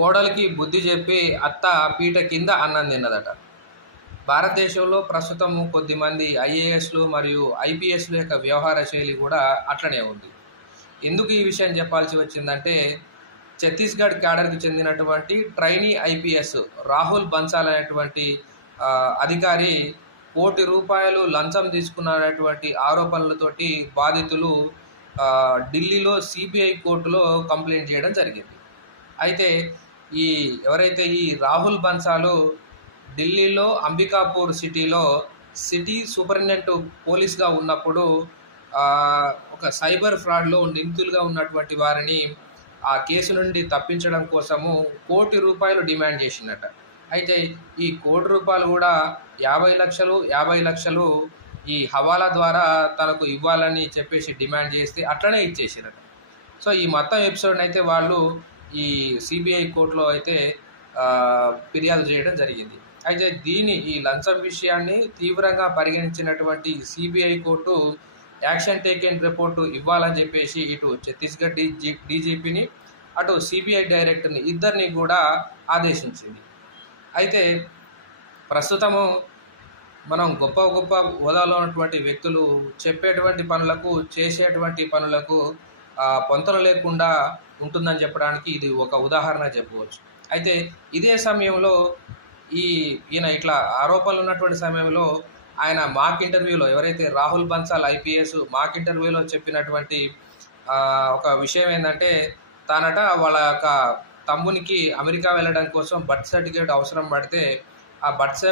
కోడలికి బుద్ధి చెప్పి అత్త పీట కింద అన్నం తిన్నదట. భారతదేశంలో ప్రస్తుతం కొద్దిమంది ఐఏఎస్లు మరియు ఐపీఎస్ల యొక్క వ్యవహార శైలి కూడా అట్లనే ఉంది. ఎందుకు ఈ విషయం చెప్పాల్సి వచ్చిందంటే, ఛత్తీస్గఢ్ క్యాడర్కి చెందినటువంటి ట్రైనీ ఐపీఎస్ రాహుల్ బన్సాల్ అనేటువంటి అధికారి ₹1,00,00,000 లంచం తీసుకున్నటువంటి ఆరోపణలతోటి బాధితులు ఢిల్లీలో సిబిఐ కోర్టులో కంప్లైంట్ చేయడం జరిగింది. అయితే ఎవరైతే ఈ రాహుల్ బన్సాలు ఢిల్లీలో అంబికాపూర్ సిటీలో సిటీ సూపరింటెండెంట్ పోలీస్గా ఉన్నప్పుడు ఒక సైబర్ ఫ్రాడ్లో నిందితులుగా ఉన్నటువంటి వారిని ఆ కేసు నుండి తప్పించడం కోసము ₹1,00,00,000 డిమాండ్ చేసిందట. అయితే ఈ ₹1,00,00,000 కూడా 50 లక్షలు ఈ హవాలా ద్వారా తనకు ఇవ్వాలని చెప్పేసి డిమాండ్ చేస్తే అట్లనే ఇచ్చేసారట. సో ఈ మొత్తం ఎపిసోడ్ అయితే వాళ్ళు ఈ సిబిఐ కోర్టులో అయితే ఫిర్యాదు చేయడం జరిగింది. అయితే ఈ లంచం విషయాన్ని తీవ్రంగా పరిగణించినటువంటి CBI court action taken report ఇవ్వాలని చెప్పేసి ఇటు ఛత్తీస్గఢ్ డీజీపీని అటు సిబిఐ డైరెక్టర్ని ఇద్దరిని కూడా ఆదేశించింది. అయితే ప్రస్తుతము మనం గొప్ప గొప్ప హోదాలో ఉన్నటువంటి వ్యక్తులు చెప్పేటువంటి పనులకు చేసేటువంటి పనులకు పొంతన లేకుండా ఉంటుందని చెప్పడానికి ఇది ఒక ఉదాహరణ చెప్పవచ్చు. అయితే ఇదే సమయంలో ఈయన ఇట్లా ఆరోపణలు ఉన్నటువంటి సమయంలో ఆయన మాక్ ఇంటర్వ్యూలో ఎవరైతే రాహుల్ బన్సాల్ ఐపీఎస్ మాక్ ఇంటర్వ్యూలో చెప్పినటువంటి ఒక విషయం ఏంటంటే, తానట వాళ్ళ యొక్క తమ్మునికి అమెరికా వెళ్ళడం కోసం బర్త్ సర్టిఫికేట్ అవసరం పడితే ఆ బర్త్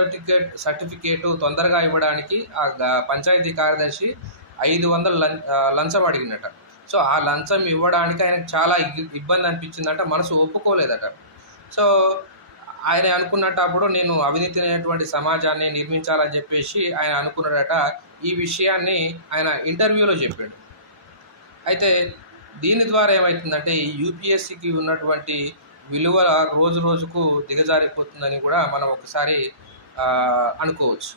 సర్టిఫికేటు తొందరగా ఇవ్వడానికి ఆ పంచాయతీ కార్యదర్శి 500 లంచం అడిగినట. సో ఆ లంచం ఇవ్వడానికి ఆయనకు చాలా ఇబ్బంది అనిపించిందట, మనసు ఒప్పుకోలేదట. సో ఆయన అనుకున్నట్టు అప్పుడు నేను అవినీతి అనేటువంటి సమాజాన్ని నిర్మించాలని చెప్పేసి ఆయన అనుకున్నాడట. ఈ విషయాన్ని ఆయన ఇంటర్వ్యూలో చెప్పాడు. అయితే దీని ద్వారా ఏమవుతుందంటే, ఈ యూపీఎస్సికి ఉన్నటువంటి విలువ రోజు రోజుకు దిగజారిపోతుందని కూడా మనం ఒకసారి అనుకోవచ్చు.